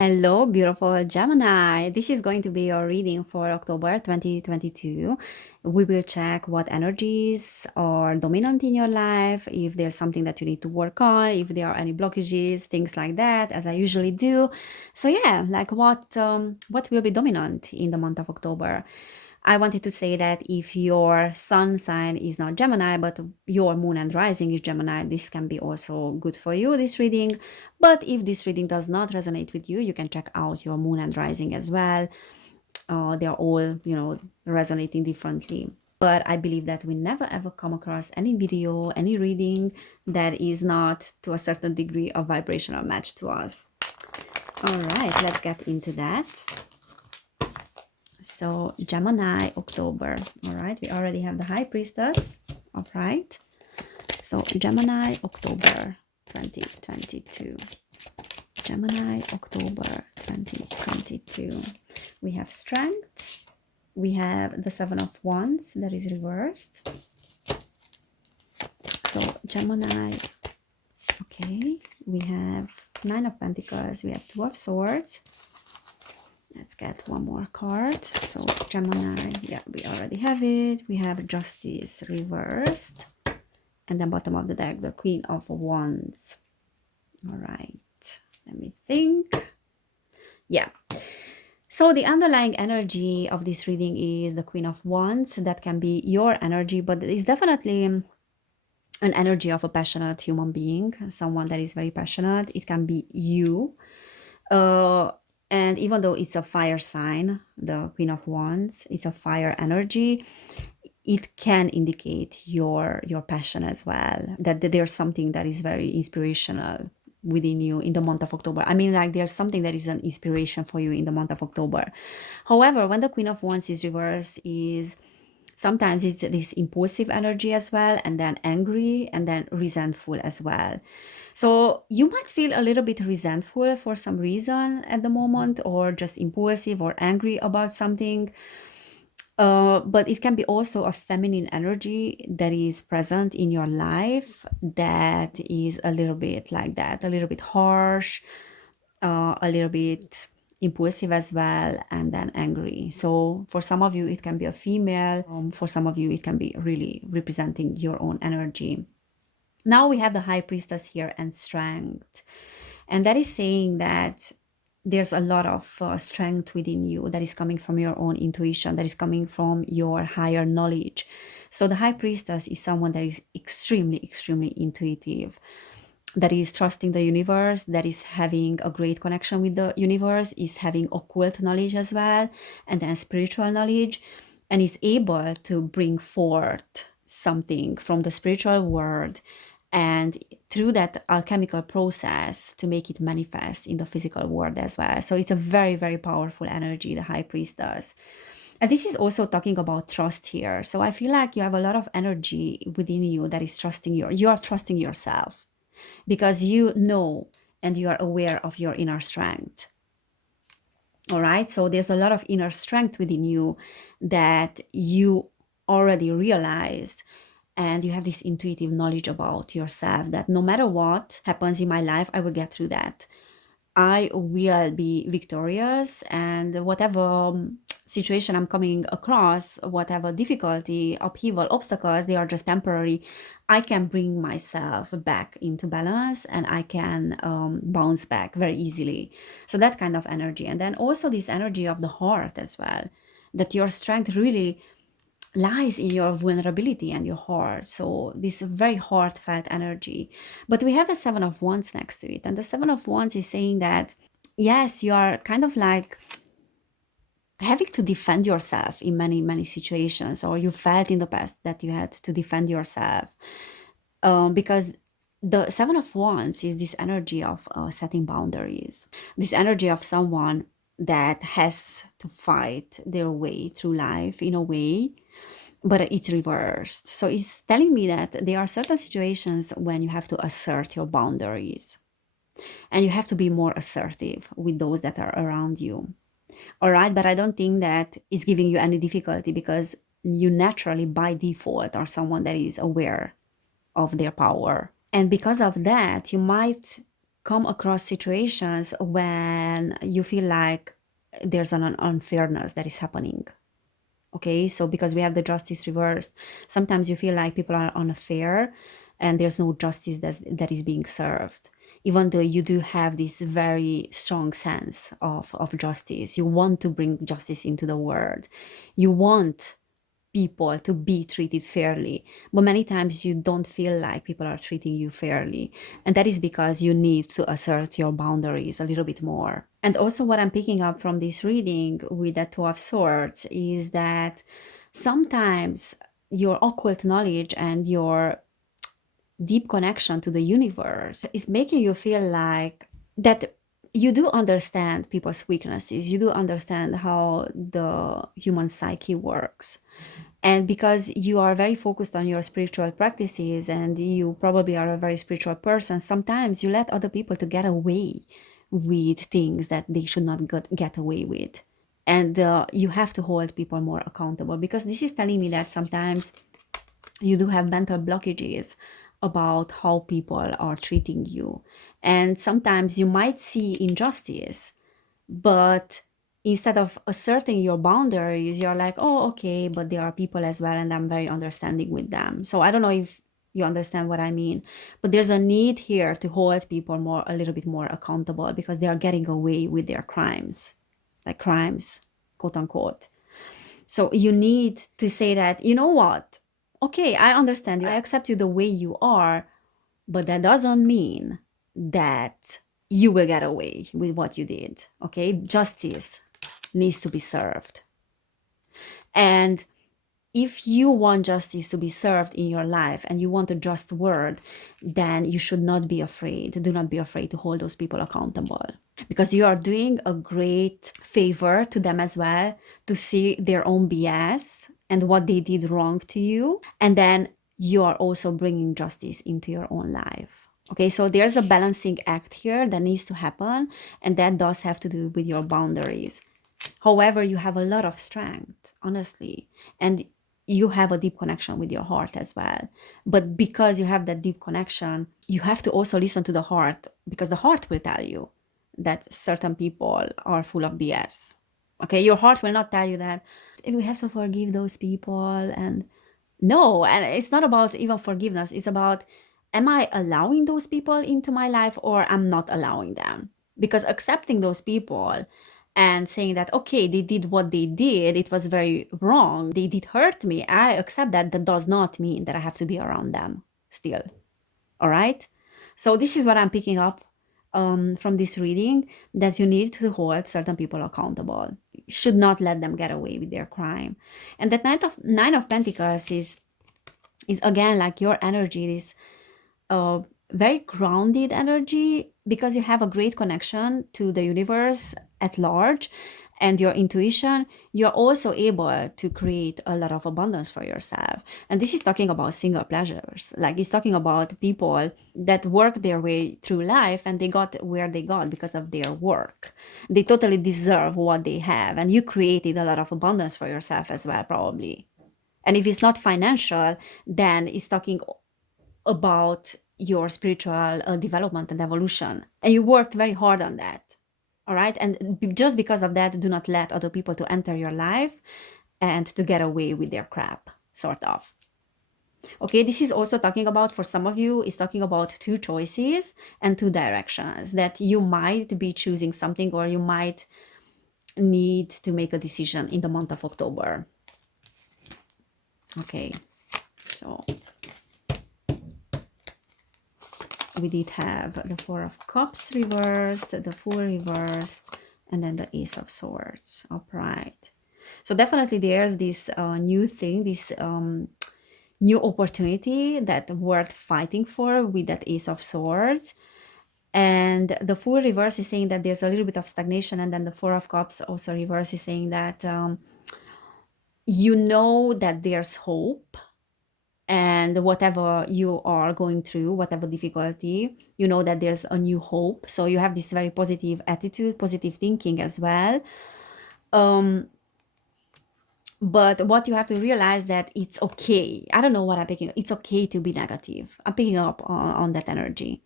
Hello, beautiful Gemini. This is going to be your reading for October 2022. We will check what energies are dominant in your life, if there's something that you need to work on, if there are any blockages, things like that, as I usually do. So yeah, like what will be dominant in the month of October? I wanted to say that if your sun sign is not Gemini, but your moon and rising is Gemini, this can be also good for you, this reading. But if this reading does not resonate with you, you can check out your moon and rising as well. They're all, resonating differently. But I believe that we never ever come across any video, any reading that is not to a certain degree of vibrational match to us. All right, let's get into that. So Gemini, October. All right, we already have the High Priestess. All right. So Gemini, October 2022. Gemini, October 2022. We have Strength. We have the Seven of Wands that is reversed. So Gemini, okay. We have Nine of Pentacles. We have Two of Swords. Let's get one more card. So Gemini, yeah, we already have it. We have Justice reversed. And then bottom of the deck, the Queen of Wands. All right, let me think. Yeah. So the underlying energy of this reading is the Queen of Wands. That can be your energy, but it's definitely an energy of a passionate human being, someone that is very passionate. It can be you. And even though it's a fire sign, the Queen of Wands, it's a fire energy, it can indicate your passion as well, that there's something that is very inspirational within you in the month of October. I mean, like there's something that is an inspiration for you in the month of October. However, when the Queen of Wands is reversed, is sometimes it's this impulsive energy as well, and then angry, and then resentful as well. So you might feel a little bit resentful for some reason at the moment, or just impulsive or angry about something. But it can be also a feminine energy that is present in your life that is a little bit like that, a little bit harsh, a little bit impulsive as well, and then angry. So for some of you, it can be a female. For some of you, it can be really representing your own energy. Now we have the High Priestess here and Strength. And that is saying that there's a lot of strength within you that is coming from your own intuition, that is coming from your higher knowledge. So the High Priestess is someone that is extremely, extremely intuitive, that is trusting the universe, that is having a great connection with the universe, is having occult knowledge as well, and then spiritual knowledge, and is able to bring forth something from the spiritual world, and through that alchemical process to make it manifest in the physical world as well. So it's a very, very powerful energy, the High Priestess. And this is also talking about trust here. So I feel like you have a lot of energy within you that is you are trusting yourself, because you know and you are aware of your inner strength. All right. So there's a lot of inner strength within you that you already realized, and you have this intuitive knowledge about yourself that no matter what happens in my life, I will get through that. I will be victorious, and whatever situation I'm coming across, whatever difficulty, upheaval, obstacles, they are just temporary. I can bring myself back into balance, and I can bounce back very easily. So that kind of energy. And then also this energy of the heart as well, that your strength really lies in your vulnerability and your heart. So this very heartfelt energy. But we have the Seven of Wands next to it. And the Seven of Wands is saying that, yes, you are kind of like having to defend yourself in many, many situations, or you felt in the past that you had to defend yourself. Because the Seven of Wands is this energy of setting boundaries, this energy of someone that has to fight their way through life in a way, but it's reversed. So it's telling me that there are certain situations when you have to assert your boundaries, and you have to be more assertive with those that are around you. All right. But I don't think that is giving you any difficulty, because you naturally by default are someone that is aware of their power. And because of that, you might come across situations when you feel like there's an unfairness that is happening. Okay, so because we have the justice reversed, sometimes you feel like people are unfair and there's no justice that is being served. Even though you do have this very strong sense of justice, you want to bring justice into the world. You want people to be treated fairly, but many times you don't feel like people are treating you fairly, and that is because you need to assert your boundaries a little bit more. And also what I'm picking up from this reading with the Two of Swords is that sometimes your occult knowledge and your deep connection to the universe is making you feel like that you do understand people's weaknesses, you do understand how the human psyche works. And because you are very focused on your spiritual practices and you probably are a very spiritual person, sometimes you let other people to get away with things that they should not get away with. And you have to hold people more accountable, because this is telling me that sometimes you do have mental blockages about how people are treating you. And sometimes you might see injustice, but instead of asserting your boundaries, you're like, oh, okay, but there are people as well, and I'm very understanding with them. So I don't know if you understand what I mean, but there's a need here to hold people more, a little bit more accountable, because they are getting away with their crimes, like crimes, quote unquote. So you need to say that, you know what? Okay, I understand you. I accept you the way you are, but that doesn't mean that you will get away with what you did. Okay, justice needs to be served. And if you want justice to be served in your life and you want a just word, then you should not be afraid. Do not be afraid to hold those people accountable, because you are doing a great favor to them as well, to see their own BS and what they did wrong to you. And then you are also bringing justice into your own life. Okay, so there's a balancing act here that needs to happen, and that does have to do with your boundaries. However, you have a lot of strength, honestly, and you have a deep connection with your heart as well. But because you have that deep connection, you have to also listen to the heart, because the heart will tell you that certain people are full of BS. Okay, your heart will not tell you that we have to forgive those people. And no, and it's not about even forgiveness. It's about, am I allowing those people into my life, or I'm not allowing them? Because accepting those people and saying that, okay, they did what they did, it was very wrong, they did hurt me, I accept that, that does not mean that I have to be around them still. All right? So this is what I'm picking up from this reading, that you need to hold certain people accountable. You should not let them get away with their crime. And that nine of Pentacles is again like your energy, this very grounded energy, because you have a great connection to the universe at large and your intuition. You're also able to create a lot of abundance for yourself. And this is talking about single pleasures. Like, it's talking about people that work their way through life and they got where they got because of their work. They totally deserve what they have. And you created a lot of abundance for yourself as well, probably. And if it's not financial, then it's talking about your spiritual development and evolution, and you worked very hard on that. All right, and just because of that, do not let other people to enter your life and to get away with their crap, sort of. Okay, this is also talking about, for some of you, is talking about two choices and two directions, that you might be choosing something, or you might need to make a decision in the month of October. Okay, so we did have the Four of Cups reversed, the Fool reversed, and then the Ace of Swords upright. So definitely there's this new thing, this new opportunity that worth fighting for with that Ace of Swords. And the Fool reverse is saying that there's a little bit of stagnation, and then the Four of Cups also reverse is saying that you know that there's hope, and whatever you are going through, whatever difficulty, you know that there's a new hope. So you have this very positive attitude, positive thinking as well. But what you have to realize, that it's okay. I don't know what I'm picking. It's okay to be negative. I'm picking up on that energy.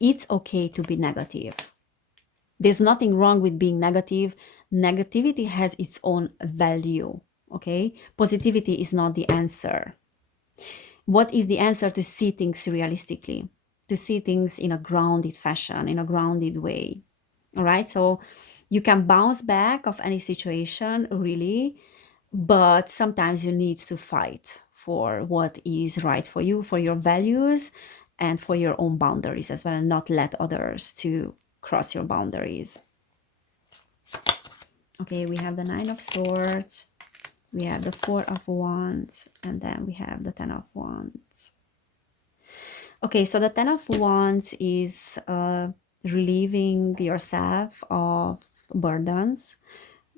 It's okay to be negative. There's nothing wrong with being negative. Negativity has its own value, okay? Positivity is not the answer. What is the answer? To see things realistically, to see things in a grounded fashion, in a grounded way. All right. So you can bounce back of any situation, really, but sometimes you need to fight for what is right for you, for your values, and for your own boundaries as well, and not let others to cross your boundaries. Okay, we have the Nine of Swords, we have the Four of Wands, and then we have the Ten of Wands. Okay, so the Ten of Wands is relieving yourself of burdens,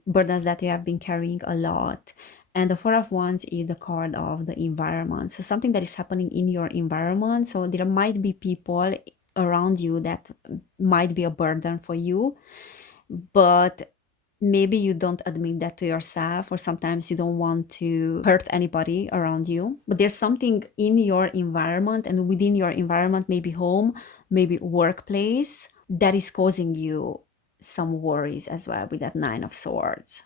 burdens that you have been carrying a lot. And the Four of Wands is the card of the environment. So something that is happening in your environment. So there might be people around you that might be a burden for you, but maybe you don't admit that to yourself, or sometimes you don't want to hurt anybody around you, but there's something in your environment and within your environment, maybe home, maybe workplace, that is causing you some worries as well with that Nine of Swords.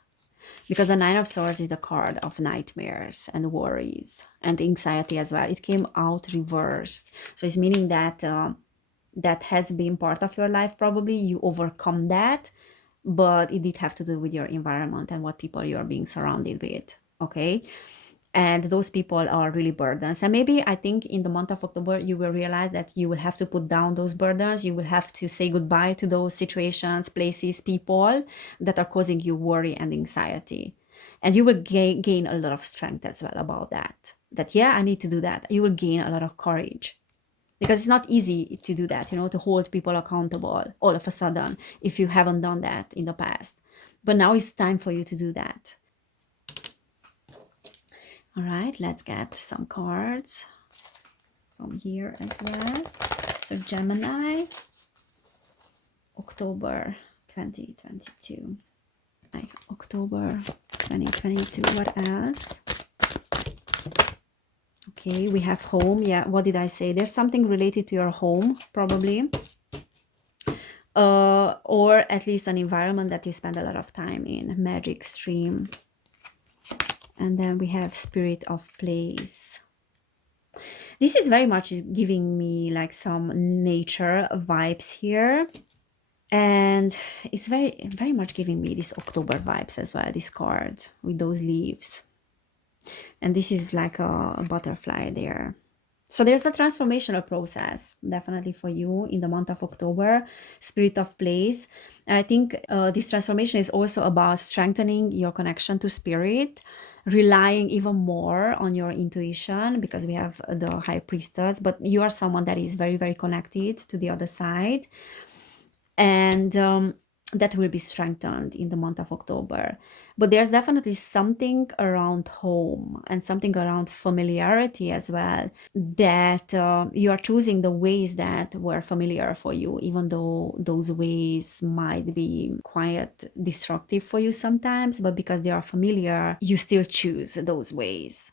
Because the Nine of Swords is the card of nightmares and worries and anxiety as well. It came out reversed, so it's meaning that that has been part of your life. Probably you overcome that, but it did have to do with your environment and what people you're being surrounded with. Okay. And those people are really burdens. And maybe I think in the month of October, you will realize that you will have to put down those burdens. You will have to say goodbye to those situations, places, people that are causing you worry and anxiety. And you will gain a lot of strength as well about that. That, yeah, I need to do that. You will gain a lot of courage, because it's not easy to do that, to hold people accountable all of a sudden if you haven't done that in the past. But now it's time for you to do that. All right, let's get some cards from here as well. So Gemini, October 2022. October 2022. What else? Okay, we have home. Yeah, what did I say? There's something related to your home, probably. Or at least an environment that you spend a lot of time in. Magic stream. And then we have spirit of place. This is very much giving me like some nature vibes here. And it's very much giving me this October vibes as well, this card with those leaves. And this is like a butterfly there. So there's a transformational process definitely for you in the month of October, spirit of place. And I think this transformation is also about strengthening your connection to spirit, relying even more on your intuition, because we have the High Priestess, but you are someone that is very, very connected to the other side. And that will be strengthened in the month of October. But there's definitely something around home and something around familiarity as well, that you are choosing the ways that were familiar for you, even though those ways might be quite destructive for you sometimes, but because they are familiar, you still choose those ways.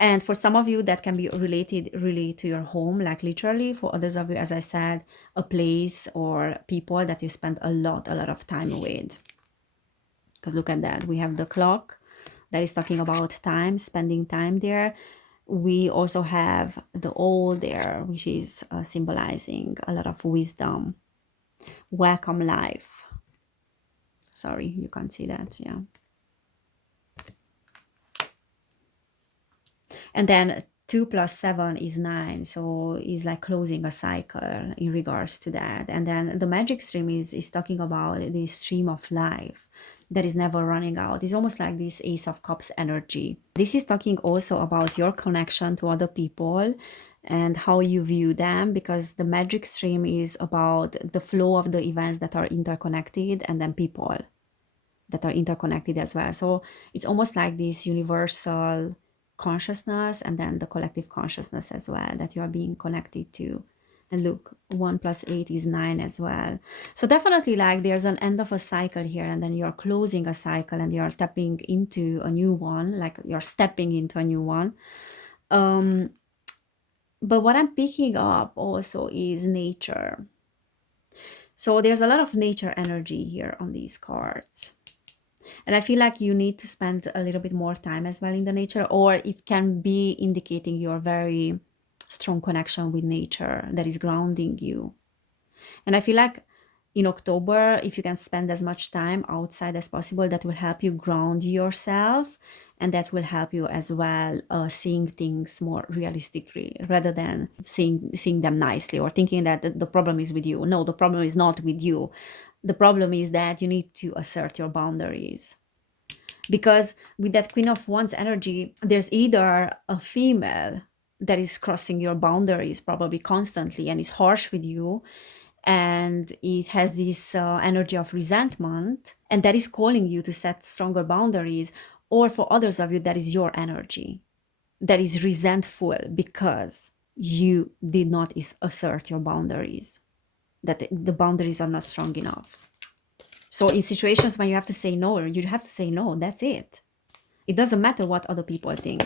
And for some of you, that can be related really to your home, like literally. For others of you, as I said, a place or people that you spend a lot of time with. Because look at that. We have the clock that is talking about time, spending time there. We also have the owl there, which is symbolizing a lot of wisdom. Welcome life. Sorry, you can't see that. Yeah. And then 2 plus 7 is 9, so it's like closing a cycle in regards to that. And then the magic stream is talking about the stream of life that is never running out. It's almost like this Ace of Cups energy. This is talking also about your connection to other people and how you view them, because the magic stream is about the flow of the events that are interconnected, and then people that are interconnected as well. So it's almost like this universal consciousness and then the collective consciousness as well that you are being connected to. And look, 1 plus 8 is 9 as well. So definitely like there's an end of a cycle here, and then you're closing a cycle and you're tapping into a new one, like you're stepping into a new one. But what I'm picking up also is nature. So there's a lot of nature energy here on these cards. And I feel like you need to spend a little bit more time as well in the nature, or it can be indicating your very strong connection with nature that is grounding you. And I feel like in October, if you can spend as much time outside as possible, that will help you ground yourself, and that will help you as well seeing things more realistically rather than seeing them nicely or thinking that the problem is with you. No, the problem is not with you. The problem is that you need to assert your boundaries. Because with that Queen of Wands energy, there's either a female that is crossing your boundaries probably constantly and is harsh with you, and it has this energy of resentment, and that is calling you to set stronger boundaries. Or for others of you, that is your energy that is resentful because you did not assert your boundaries, that the boundaries are not strong enough. So in situations when you have to say no, you have to say no. That's it. It doesn't matter what other people think.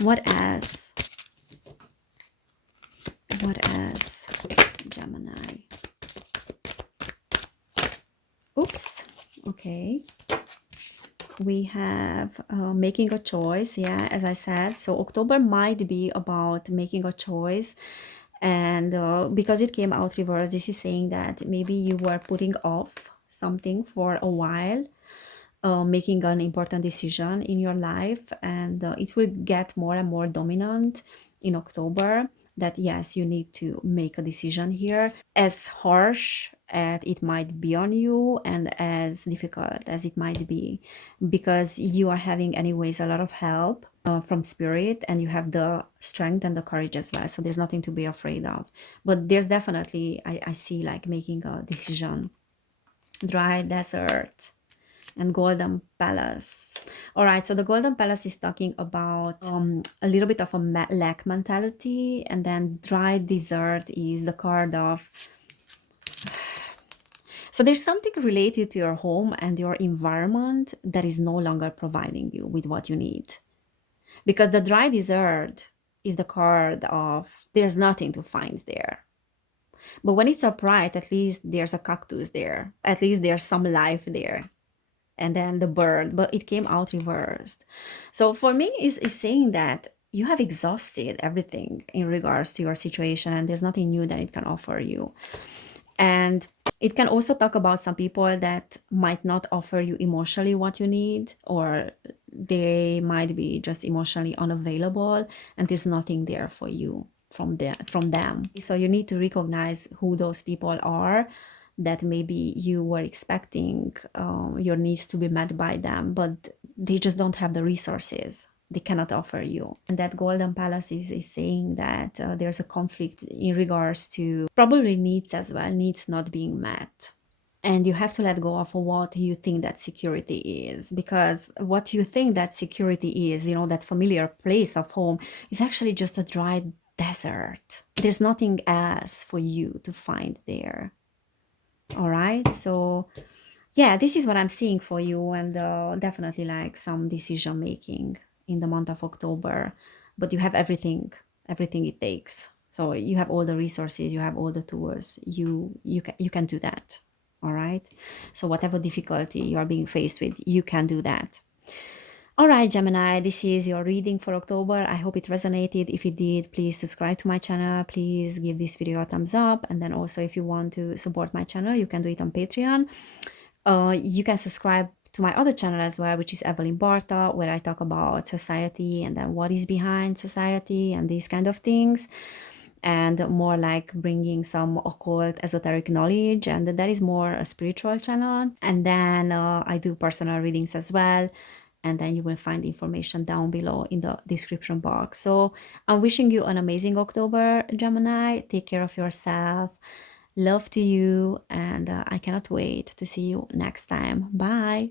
What else? What else? Gemini. Oops. Okay. We have making a choice. Yeah, as I said. So October might be about making a choice. And because it came out reverse, this is saying that maybe you were putting off something for a while, making an important decision in your life, and it will get more and more dominant in October, that yes, you need to make a decision here, as harsh as it might be on you and as difficult as it might be, because you are having anyways a lot of help from spirit, and you have the strength and the courage as well, so there's nothing to be afraid of. But there's definitely, I see like making a decision. Dry desert and Golden Palace. All right, so the Golden Palace is talking about a little bit of a lack mentality, and then Dry Desert is the card of. So there's something related to your home and your environment that is no longer providing you with what you need. Because the Dry Desert is the card of there's nothing to find there. But when it's upright, at least there's a cactus there. At least there's some life there. And then the bird, but it came out reversed. So for me, is saying that you have exhausted everything in regards to your situation, and there's nothing new that it can offer you. And it can also talk about some people that might not offer you emotionally what you need, or they might be just emotionally unavailable, and there's nothing there for you from them. So you need to recognize who those people are, that maybe you were expecting your needs to be met by them, but they just don't have the resources. They cannot offer you. And that Golden Palace is saying that there's a conflict in regards to probably needs as well, needs not being met. And you have to let go of what you think that security is, because what you think that security is, that familiar place of home, is actually just a dry desert. There's nothing else for you to find there. All right, so yeah, this is what I'm seeing for you, and definitely like some decision making in the month of October. But you have everything it takes. So you have all the resources, you have all the tools. You can do that. All right, so whatever difficulty you are being faced with, you can do that. All right, Gemini, this is your reading for October. I hope it resonated. If it did, please subscribe to my channel. Please give this video a thumbs up. And then also, if you want to support my channel, you can do it on Patreon. You can subscribe to my other channel as well, which is Evelin Barta, where I talk about society and then what is behind society and these kind of things. And more like bringing some occult esoteric knowledge, and that is more a spiritual channel. And then I do personal readings as well, and then you will find information down below in the description box. So I'm wishing you an amazing October, Gemini. Take care of yourself. Love to you, and I cannot wait to see you next time. Bye.